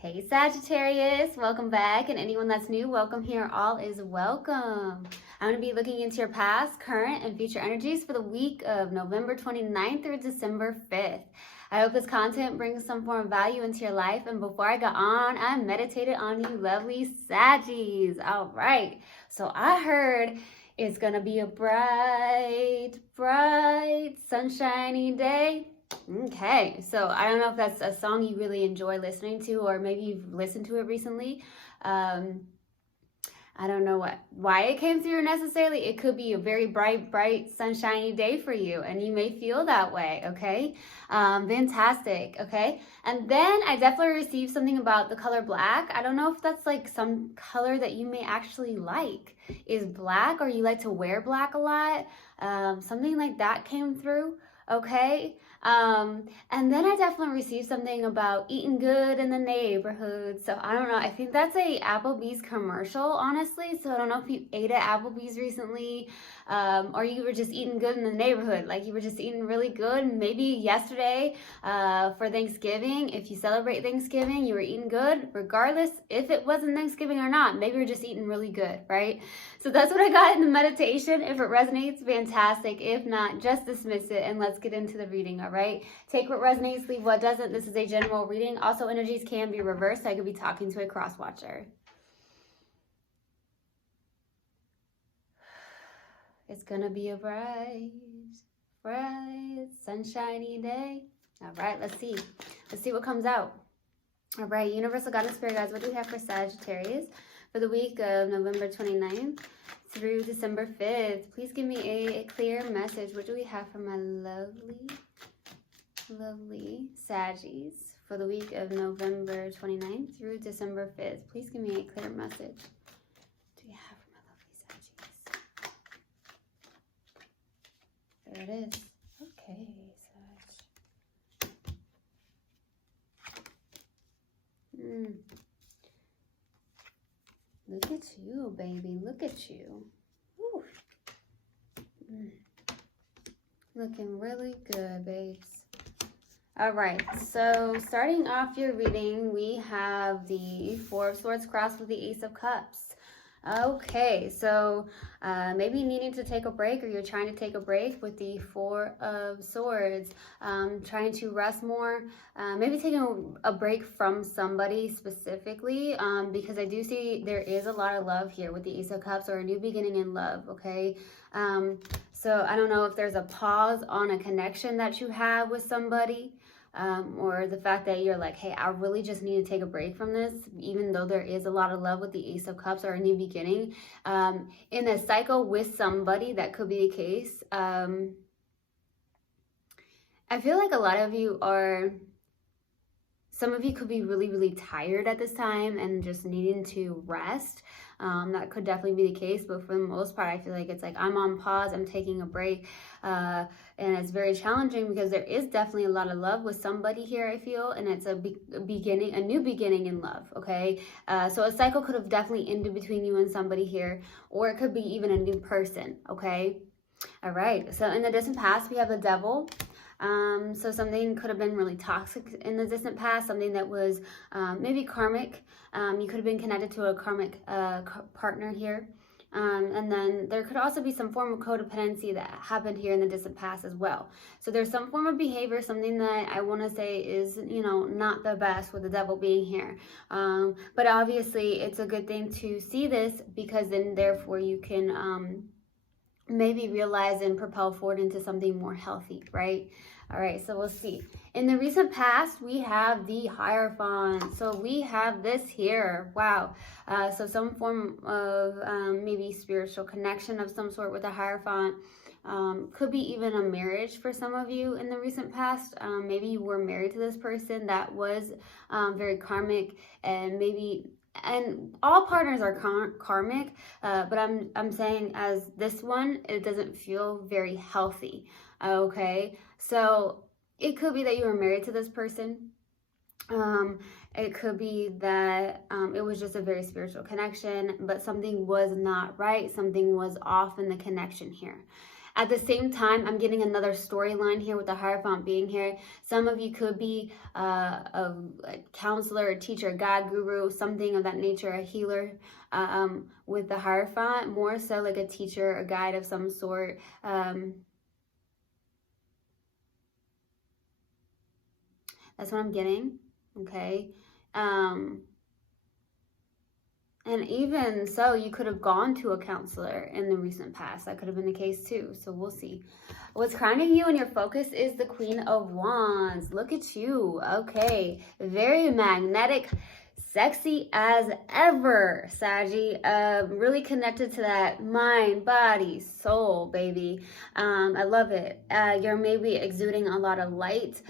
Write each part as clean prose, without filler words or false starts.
Hey Sagittarius, welcome back, and anyone that's new, welcome here. All is welcome. I'm going to be looking into your past, current, and future energies for the week of November 29th through December 5th. I hope this content brings some form of value into your life, and before I go on, I meditated on you lovely Saggies. All right, so I heard it's going to be a bright, sunshiny day. Okay, so I don't know if that's a song you really enjoy listening to, or maybe you've listened to it recently. I don't know why it came through necessarily. It could be a very bright, sunshiny day for you, and you may feel that way, okay? Fantastic, okay? And then I definitely received something about the color black. I don't know if that's like some color that you may actually like. Is black, or you like to wear black a lot? Something like that came through, okay? And then I definitely received something about eating good in the neighborhood. So I don't know. I think that's a Applebee's commercial, honestly. So I don't know if you ate at Applebee's recently, or you were just eating good in the neighborhood. Like you were just eating really good. Maybe yesterday for Thanksgiving, if you celebrate Thanksgiving, you were eating good, regardless if it wasn't Thanksgiving or not. Maybe you're just eating really good, right? So that's what I got in the meditation. If it resonates, fantastic. If not, just dismiss it and let's get into the reading. All right, take what resonates, leave what doesn't. This is a general reading. Also, energies can be reversed. I could be talking to a cross watcher. It's gonna be a bright, sunshiny day. All right, let's see what comes out. All right, Universal God and Spirit Guides, what do we have for Sagittarius for the week of November 29th through December 5th? Please give me a clear message. What do we have for my lovely Saggies for the week of November 29th through December 5th? Please give me a clear message. What do you have for my lovely Saggies? There it is. Okay, Sag. Look at you, baby. Look at you. Looking really good, babes. All right, so starting off your reading, we have the Four of Swords crossed with the Ace of Cups. Okay, so maybe needing to take a break, or you're trying to take a break with the Four of Swords, trying to rest more, maybe taking a break from somebody specifically, because I do see there is a lot of love here with the Ace of Cups, or a new beginning in love, okay? So I don't know if there's a pause on a connection that you have with somebody, or the fact that you're like, hey, I really just need to take a break from this, even though there is a lot of love with the Ace of Cups, or a new beginning. In a cycle with somebody, that could be the case. I feel like a lot of you some of you could be really tired at this time and just needing to rest. That could definitely be the case, but for the most part, I feel like it's like I'm on pause, I'm taking a break, and it's very challenging because there is definitely a lot of love with somebody here, I feel, and it's a beginning, a new beginning in love, okay? So a cycle could have definitely ended between you and somebody here, or it could be even a new person, okay? All right, so in the distant past, we have the Devil. So something could have been really toxic in the distant past, something that was maybe karmic. You could have been connected to a karmic partner here. And then there could also be some form of codependency that happened here in the distant past as well. So there's some form of behavior, something that I want to say is, you know, not the best with the Devil being here. But obviously it's a good thing to see this, because then therefore you can maybe realize and propel forward into something more healthy, right? All right, so we'll see. In the recent past, we have the Hierophant. So we have this here. Wow. So some form of maybe spiritual connection of some sort with the Hierophant. Could be even a marriage for some of you in the recent past. Maybe you were married to this person that was very karmic, and all partners are karmic, but I'm saying as this one, it doesn't feel very healthy, okay? So it could be that you were married to this person. It could be that it was just a very spiritual connection, but something was not right, something was off in the connection here. At the same time, I'm getting another storyline here with the Hierophant being here. Some of you could be a counselor, a teacher, a God guru, something of that nature, a healer with the Hierophant, more so like a teacher, a guide of some sort. That's what I'm getting, okay? And even so, you could have gone to a counselor in the recent past. That could have been the case too. So we'll see. What's crowning you and your focus is the Queen of Wands. Look at you. Okay. Very magnetic, sexy as ever, Saggy. Really connected to that mind, body, soul, baby. I love it. You're maybe exuding a lot of light.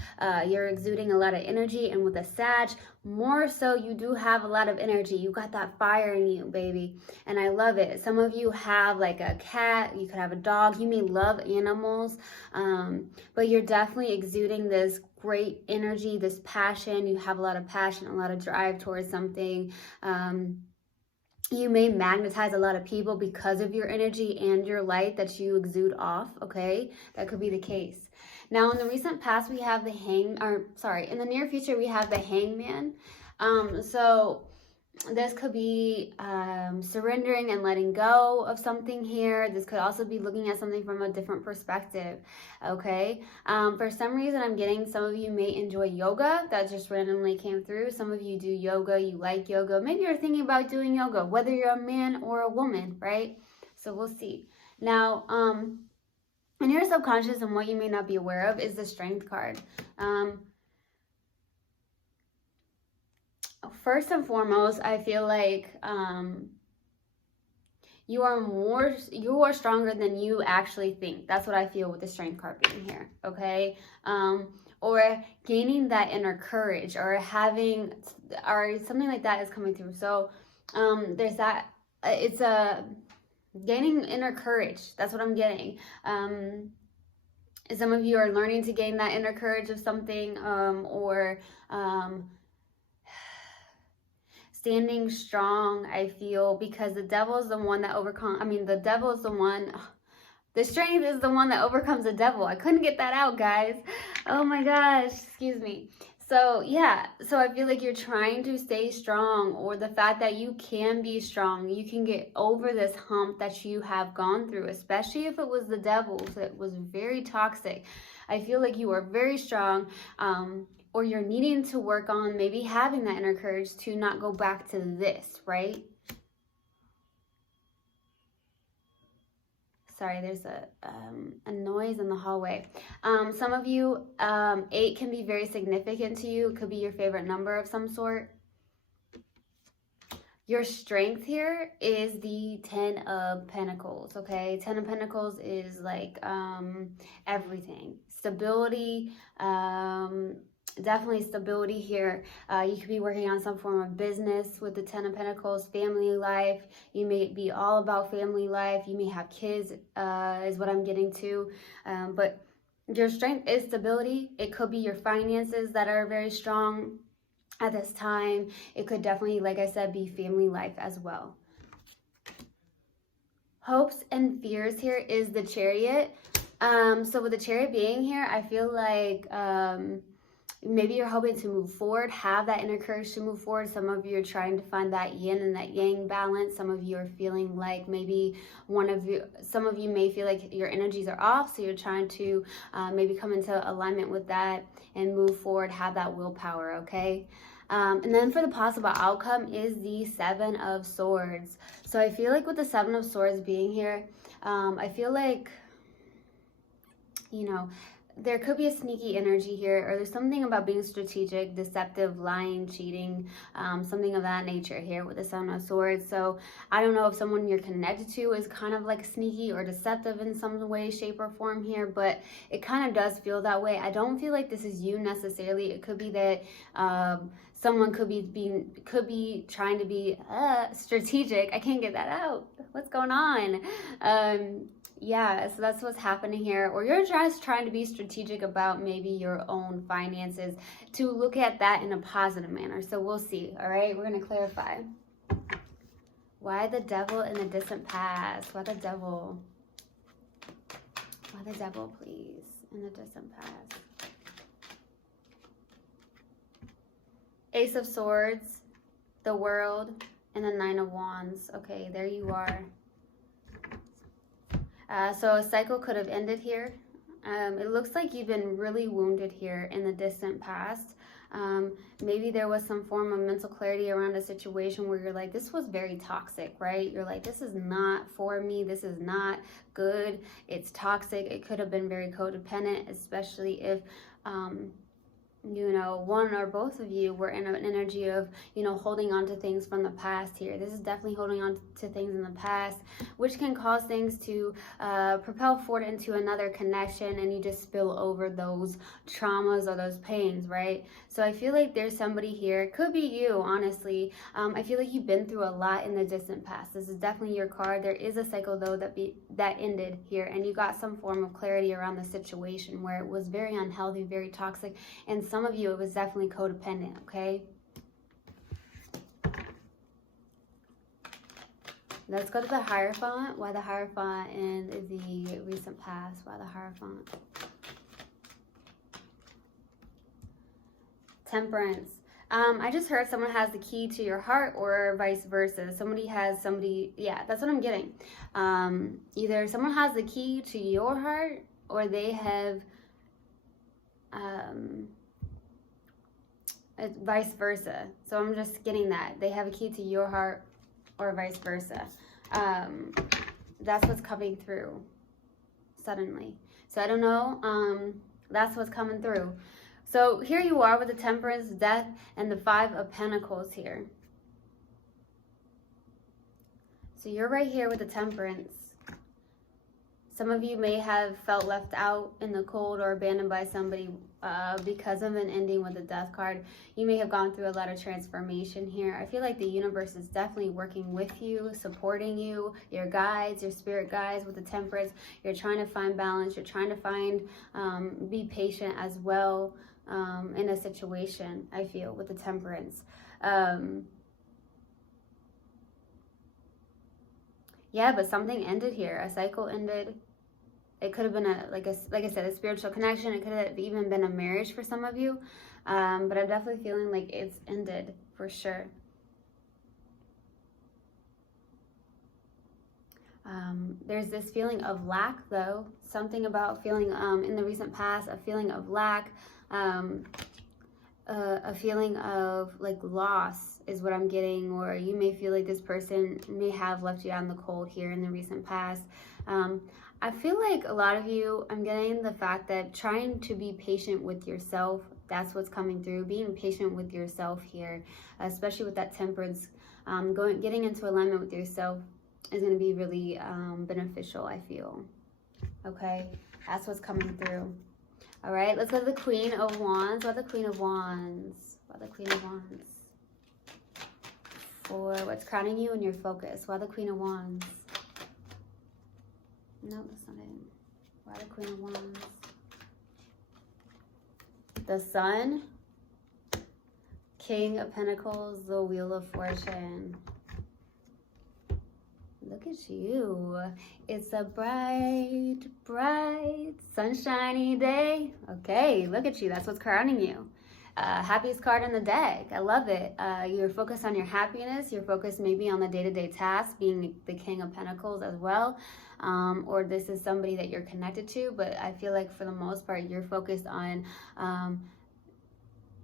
You're exuding a lot of energy. And with a Sag, more so, you do have a lot of energy. You got that fire in you, baby. And I love it. Some of you have like a cat. You could have a dog. You may love animals. But you're definitely exuding this great energy, this passion. You have a lot of passion, a lot of drive towards something. You may magnetize a lot of people because of your energy and your light that you exude off, okay? That could be the case. Now, in the recent past, we have the in the near future, we have the Hangman. So this could be surrendering and letting go of something here. This could also be looking at something from a different perspective, okay? For some reason, I'm getting some of you may enjoy yoga. That just randomly came through. Some of you do yoga. You like yoga. Maybe you're thinking about doing yoga, whether you're a man or a woman, right? So we'll see. Now, in your subconscious and what you may not be aware of is the Strength card. First and foremost, I feel like you are stronger than you actually think. That's what I feel with the Strength card being here, okay? Or gaining that inner courage, or something like that is coming through. So there's that. It's gaining inner courage. That's what I'm getting. Some of you are learning to gain that inner courage of something, or standing strong, I feel, because the devil is the one that the strength is the one that overcomes the devil. I couldn't get that out, guys. Oh my gosh, excuse me. So yeah, so I feel like you're trying to stay strong, or the fact that you can be strong. You can get over this hump that you have gone through, especially if it was the devil. So it was very toxic. I feel like you are very strong, or you're needing to work on maybe having that inner courage to not go back to this, right? Sorry, there's a noise in the hallway. Some of you, 8 can be very significant to you. It could be your favorite number of some sort. Your strength here is the 10 of Pentacles, okay? 10 of Pentacles is like everything. Stability, definitely stability here. You could be working on some form of business with the 10 of Pentacles, family life. You may be all about family life. You may have kids, is what I'm getting to. But your strength is stability. It could be your finances that are very strong at this time. It could definitely, like I said, be family life as well. Hopes and fears here is the Chariot. So with the Chariot being here, I feel like maybe you're hoping to move forward, have that inner courage to move forward. Some of you are trying to find that yin and that yang balance. Some of you are feeling like maybe some of you may feel like your energies are off. So you're trying to maybe come into alignment with that and move forward, have that willpower, okay? And then for the possible outcome is the 7 of Swords. So I feel like with the 7 of Swords being here, I feel like, you know, there could be a sneaky energy here, or there's something about being strategic, deceptive, lying, cheating, something of that nature here with the 7 of Swords. So I don't know if someone you're connected to is kind of like sneaky or deceptive in some way, shape, or form here, but it kind of does feel that way. I don't feel like this is you necessarily. It could be that someone could be trying to be strategic. I can't get that out. What's going on? Yeah, so that's what's happening here. Or you're just trying to be strategic about maybe your own finances, to look at that in a positive manner. So we'll see, all right? We're going to clarify. Why the devil in the distant past? Why the devil? Why the Devil, please, in the distant past? Ace of Swords, the World, and the Nine of Wands. Okay, there you are. So a cycle could have ended here. It looks like you've been really wounded here in the distant past. Maybe there was some form of mental clarity around a situation where you're like, this was very toxic, right? You're like, this is not for me. This is not good. It's toxic. It could have been very codependent, especially if, you know, one or both of you were in an energy of, you know, holding on to things from the past here. This is definitely holding on to things in the past, which can cause things to propel forward into another connection, and you just spill over those traumas or those pains, right? So I feel like there's somebody here, it could be you, honestly. I feel like you've been through a lot in the distant past. This is definitely your card. There is a cycle, though, that ended here, and you got some form of clarity around the situation where it was very unhealthy, very toxic, and some of you, it was definitely codependent, okay? Let's go to the Hierophant. Why the Hierophant in the recent past? Why the Hierophant? Temperance. I just heard someone has the key to your heart, or vice versa. Yeah, that's what I'm getting. Either someone has the key to your heart, or they have vice versa. So I'm just getting that. They have a key to your heart, or vice versa. That's what's coming through suddenly. So I don't know. That's what's coming through. So here you are with the Temperance, Death, and the Five of Pentacles here. So you're right here with the Temperance. Some of you may have felt left out in the cold or abandoned by somebody because of an ending with the Death card. You may have gone through a lot of transformation here. I feel like the universe is definitely working with you, supporting you, your guides, your spirit guides with the Temperance. You're trying to find balance. You're trying to find, be patient as well in a situation, I feel, with the Temperance. Yeah, but something ended here. A cycle ended. It could have been like I said, a spiritual connection. It could have even been a marriage for some of you. But I'm definitely feeling like it's ended for sure. There's this feeling of lack, though. Something about feeling in the recent past, a feeling of lack, a feeling of like loss is what I'm getting, or you may feel like this person may have left you out in the cold here in the recent past. I feel like a lot of you, I'm getting the fact that trying to be patient with yourself, that's what's coming through. Being patient with yourself here, especially with that Temperance, getting into alignment with yourself is going to be really beneficial, I feel. Okay, that's what's coming through. All right, let's go to the Queen of Wands. Why the Queen of Wands? Why the Queen of Wands? For what's crowning you and your focus. Why the Queen of Wands? No, that's not it. Why the Queen of Wands? The Sun, King of Pentacles, the Wheel of Fortune. Look at you. It's a bright, bright, sunshiny day. Okay, look at you. That's what's crowning you. Happiest card in the deck. I love it. You're focused on your happiness. You're focused maybe on the day-to-day tasks, being the King of Pentacles as well. Or this is somebody that you're connected to. But I feel like for the most part, you're focused on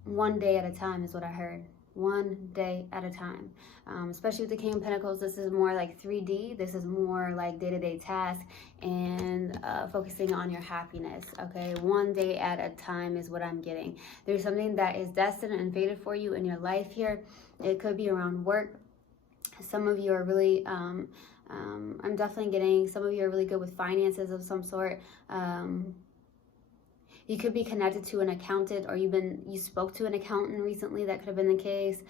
one day at a time is what I heard. One day at a time. Especially with the King of Pentacles, this is more like 3D. This is more like day-to-day tasks and focusing on your happiness, okay? One day at a time is what I'm getting. There's something that is destined and fated for you in your life here. It could be around work. Some of you are really, I'm definitely getting, some of you are really good with finances of some sort. You could be connected to an accountant, or you spoke to an accountant recently. That could have been the case.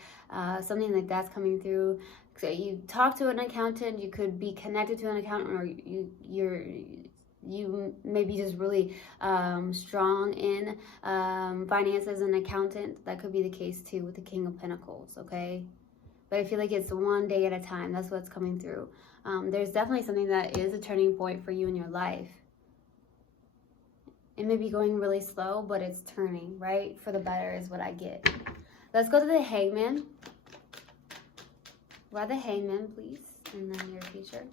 Something like that's coming through. So you talk to an accountant. You could be connected to an accountant, or you may be just really strong in finance as an accountant. That could be the case too with the King of Pentacles. Okay, but I feel like it's one day at a time. That's what's coming through. There's definitely something that is a turning point for you in your life. It may be going really slow, but it's turning, right? For the better is what I get. Let's go to the Hangman. Why the Hangman, please, in the near future?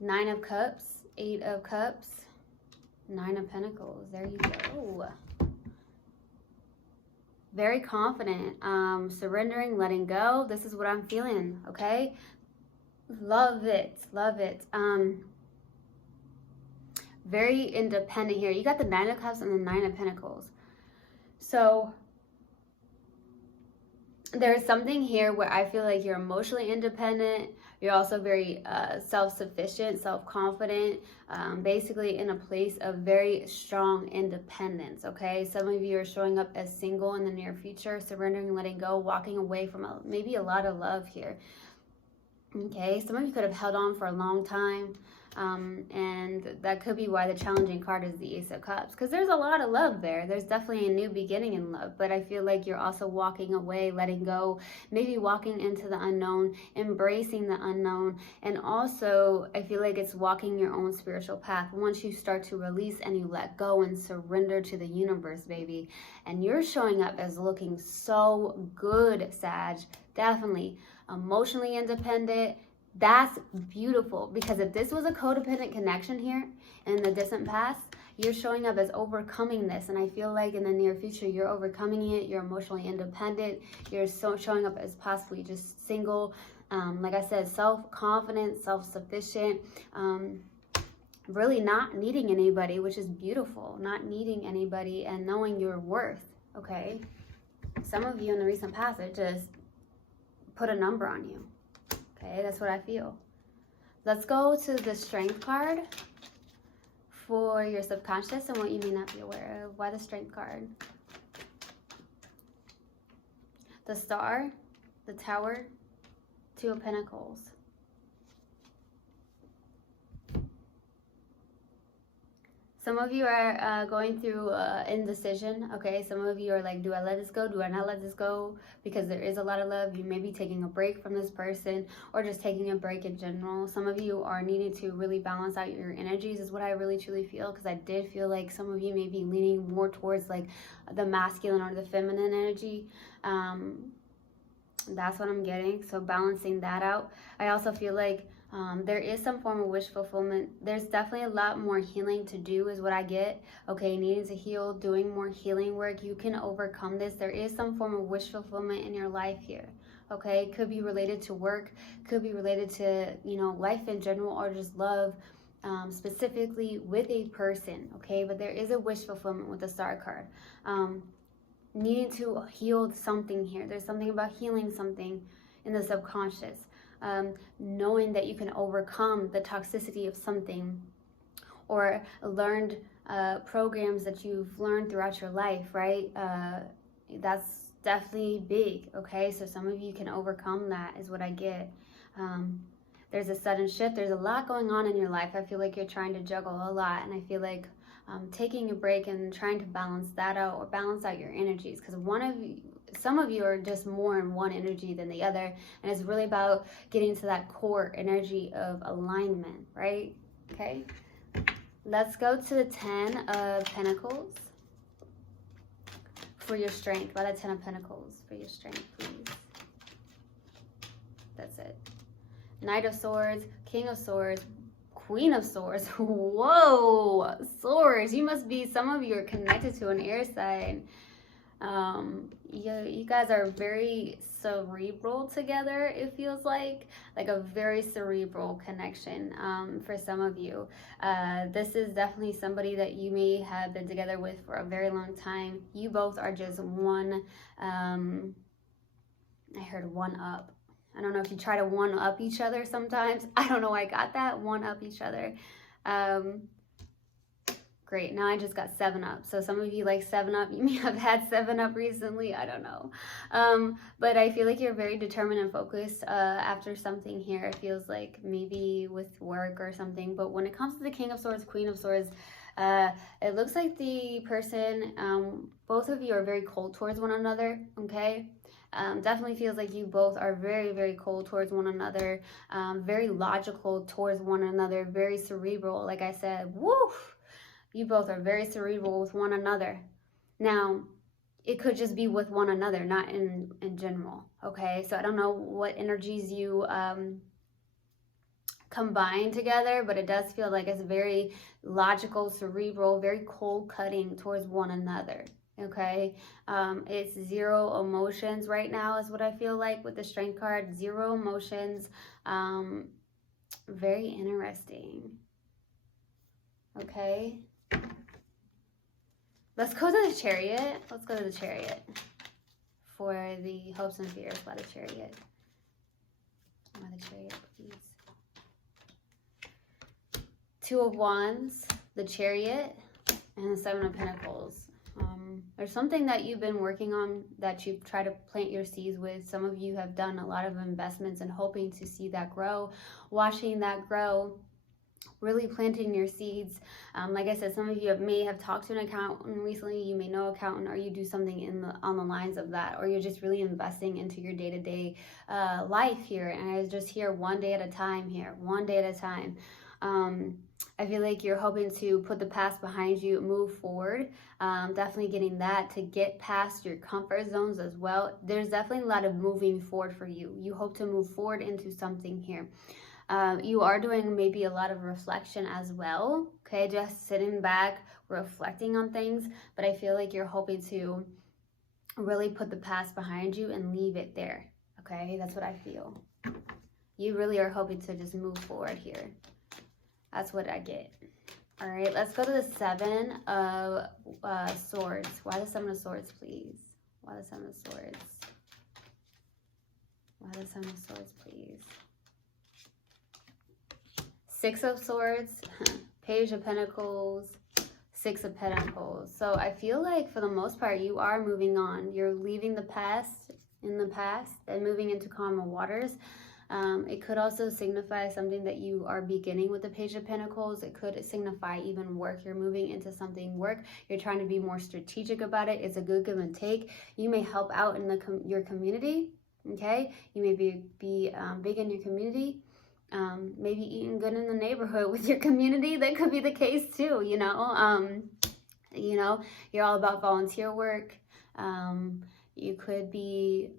9 of Cups, 8 of Cups, 9 of Pentacles. There you go. Very confident, surrendering, letting go. This is what I'm feeling, okay? Love it, love it. Very independent here. You got the 9 of Cups and the 9 of Pentacles. So there's something here where I feel like you're emotionally independent. You're also very self-sufficient, self-confident, basically in a place of very strong independence, okay? Some of you are showing up as single in the near future, surrendering, letting go, walking away from maybe a lot of love here, okay? Some of you could have held on for a long time. And that could be why the challenging card is the Ace of Cups, because there's a lot of love there. There's definitely a new beginning in love, but I feel like you're also walking away, letting go, maybe walking into the unknown, embracing the unknown, and also I feel like it's walking your own spiritual path once you start to release and you let go and surrender to the universe, baby. And you're showing up as looking so good, Sag. Definitely emotionally independent. That's beautiful, because if this was a codependent connection here in the distant past, you're showing up as overcoming this, and I feel like in the near future you're overcoming it. You're emotionally independent. You're showing up as possibly just single, like I said, self-confident, self-sufficient, really not needing anybody, which is beautiful. Not needing anybody and knowing your worth, okay? Some of you in the recent past are just put a number on you. Okay, that's what I feel. Let's go to the Strength card for your subconscious and what you may not be aware of. Why the Strength card? The Star, the Tower, 2 of Pentacles. Some of you are going through indecision, okay? Some of you are like, do I let this go? Do I not let this go? Because there is a lot of love. You may be taking a break from this person or just taking a break in general. Some of you are needing to really balance out your energies is what I really truly feel, because I did feel like some of you may be leaning more towards like the masculine or the feminine energy. That's what I'm getting. So balancing that out. I also feel like there is some form of wish fulfillment. There's definitely a lot more healing to do is what I get. Okay, needing to heal, doing more healing work. You can overcome this. There is some form of wish fulfillment in your life here. Okay, could be related to work, could be related to, you know, life in general, or just love, specifically with a person. Okay, but there is a wish fulfillment with the Star card. Needing to heal something here. There's something about healing something in the subconscious. Knowing that you can overcome the toxicity of something, or learned programs that you've learned throughout your life, right? That's definitely big, okay? So some of you can overcome that is what I get. There's a sudden shift. There's a lot going on in your life. I feel like you're trying to juggle a lot, and I feel like taking a break and trying to balance that out, or balance out your energies, because some of you are just more in one energy than the other, and it's really about getting to that core energy of alignment, right? Okay, let's go to the 10 of Pentacles for your strength. By the 10 of Pentacles for your strength, please. That's it. Knight of Swords, King of Swords, Queen of Swords. Whoa, Swords. You must be, some of you are connected to an air sign. You guys are very cerebral together, it feels like a very cerebral connection for some of you. This is definitely somebody that you may have been together with for a very long time. You both are just one, I heard one up. I don't know if you try to one up each other sometimes. I don't know why I got that, one up each other. Great, now I just got 7-Up. So some of you like 7-Up. You may have had 7-Up recently. I don't know. But I feel like you're very determined and focused after something here. It feels like maybe with work or something. But when it comes to the King of Swords, Queen of Swords, it looks like the person, both of you are very cold towards one another, okay? Definitely feels like you both are very, very cold towards one another, very logical towards one another, very cerebral, like I said. Woof! You both are very cerebral with one another. Now, it could just be with one another, not in general, okay? So I don't know what energies you combine together, but it does feel like it's very logical, cerebral, very cold cutting towards one another, okay? It's zero emotions right now is what I feel like with the Strength card. Zero emotions. Very interesting. Okay. Let's go to the Chariot. Let's go to the Chariot for the hopes and fears by the Chariot. By the Chariot, please. Two of Wands, the Chariot, and the Seven of Pentacles. There's something that you've been working on that you've tried to plant your seeds with. Some of you have done a lot of investments and hoping to see that grow, watching that grow, really planting your seeds. Like I said, some of you may have talked to an accountant recently. You may know an accountant, or you do something on the lines of that, or you're just really investing into your day-to-day life here. And I just hear one day at a time here, one day at a time. I feel like you're hoping to put the past behind you, move forward. Definitely getting that to get past your comfort zones as well. There's definitely a lot of moving forward for you. You hope to move forward into something here. You are doing maybe a lot of reflection as well, okay? Just sitting back, reflecting on things, but I feel like you're hoping to really put the past behind you and leave it there, okay? That's what I feel. You really are hoping to just move forward here. That's what I get. All right, let's go to the Seven of Swords. Why the Seven of Swords, please? Why the Seven of Swords? Why the Seven of Swords, please? Six of Swords, Page of Pentacles, Six of Pentacles. So I feel like for the most part, you are moving on. You're leaving the past in the past and moving into calmer waters. It could also signify something that you are beginning with the Page of Pentacles. It could signify even work. You're moving into something work. You're trying to be more strategic about it. It's a good give and take. You may help out in your community, okay? You may be big in your community. Maybe eating good in the neighborhood with your community. That could be the case too, you know. You're all about volunteer work. You could be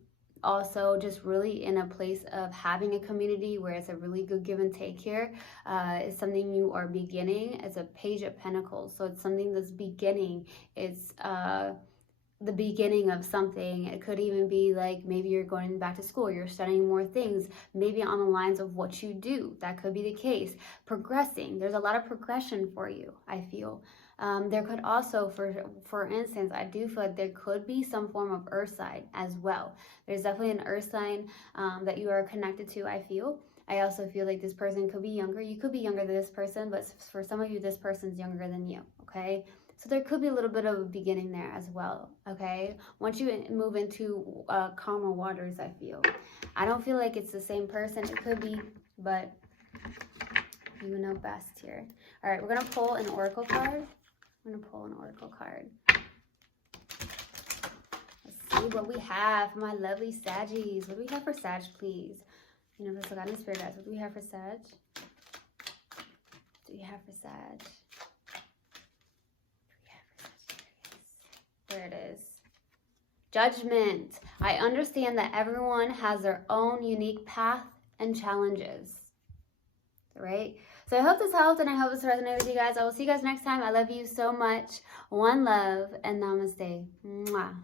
also just really in a place of having a community where it's a really good give and take here. It's something you are beginning as a Page of Pentacles. So it's something that's beginning. It's the beginning of something. It could even be like maybe you're going back to school, you're studying more things, maybe on the lines of what you do. That could be the case. Progressing. There's a lot of progression for you, I feel. There could also, for instance, I do feel like there could be some form of earth sign as well. There's definitely an earth sign that you are connected to, I feel. I also feel like this person could be younger. You could be younger than this person, but for some of you, this person's younger than you, okay? So there could be a little bit of a beginning there as well, okay? Once you move into calmer waters, I feel. I don't feel like it's the same person. It could be, but you would know best here. All right, we're going to pull an oracle card. I'm going to pull an oracle card. Let's see what we have for my lovely Saggies. What do we have for Sag, please? Universal Guidance, Spirit Guides. What do we have for Sag? What do we have for Sag? There it is. Judgment. I understand that everyone has their own unique path and challenges. Right? So I hope this helped and I hope this resonated with you guys. I will see you guys next time. I love you so much. One love and namaste. Mwah.